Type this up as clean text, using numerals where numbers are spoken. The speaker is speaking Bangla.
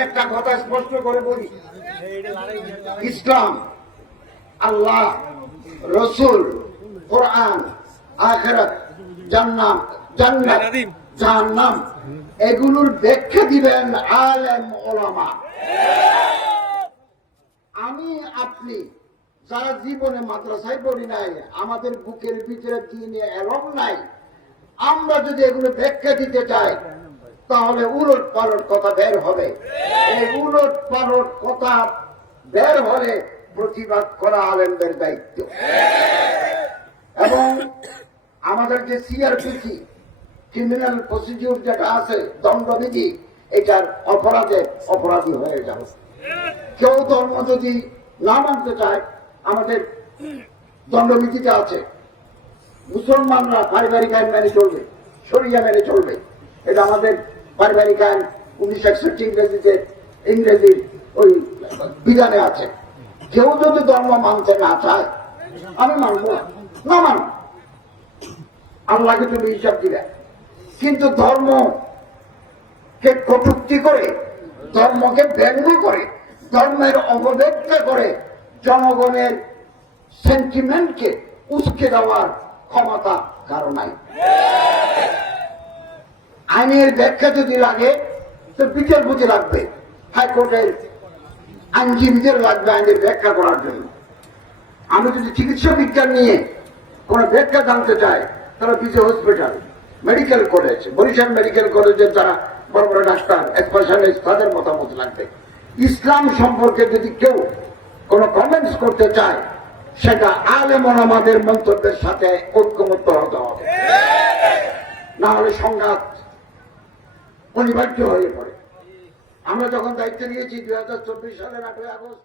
একটা কথা স্পষ্ট করে বলি, ইসলাম, আল্লাহ, রসুল, কোরআন, আখিরাত, জান্নাত, জাহান্নাম এগুলোর ব্যাখ্যা দিবেন আলেম ওলামা। আমি আপনি যারা জীবনে মাদ্রাসায় পড়ি নাই, আমাদের বুকের ভিতরে দিনে এলম নাই, আমরা যদি এগুলো ব্যাখ্যা দিতে চাই তাহলে উলট পালট কথা বের হবে। এই উলট পালট কথা বের হলে প্রতিবাদ করা আলেমদের দায়িত্ব। এবং আমাদের যে সিআরপিসি ক্রিমিনাল প্রসিডিউর যেটা আছে, দণ্ডবিধি, এটার অপরাধী হয়ে যাবে। কেউ ধর্ম যদি না মানতে চায়, আমাদের দণ্ডবিধিতে আছে মুসলমানরা পারিবারিক আইন মেনে চলবে, শরিয়া মেনে চলবে। এটা আমাদের পারিবারিক আইন 1961 ইংরেজির ওই বিধানে আছে। কেউ যদি ধর্ম মানতে না চায়, আমি মানবো না মানো, আল্লাহকে তুমি হিসাব দিবে। কিন্তু ধর্মকে কটূক্তি করে, ধর্মকে ব্যঙ্গ করে, ধর্মের অবব্যাখ্যা করে জনগণের সেন্টিমেন্টকে উস্কে দেওয়ার ক্ষমতা কারো নাই। আইনের ব্যাখ্যা যদি লাগে তো বিচারপতি লাগবে, হাইকোর্টের আইনজীবীদের লাগবে আইনের ব্যাখ্যা করার জন্য। আমি যদি চিকিৎসা বিজ্ঞান নিয়ে কোন ব্যাখ্যা জানতে চাই, তারা Bijoy hospital, medical college, Barishal medical কলেজের যারা বড় বড় ডাক্তার, স্পেশালিস্ট, তাদের মতামত লাগবে। ইসলাম সম্পর্কে যদি কেউ কোন কমেন্টস করতে চায়, সেটা আলেম ওলামাদের মন্তব্যের সাথে ঐক্যমত্য হতে হবে, না হলে সংঘাত অনিবার্য হয়ে পড়ে। আমরা যখন দায়িত্ব নিয়েছি 2024 সালের 8ই আগস্ট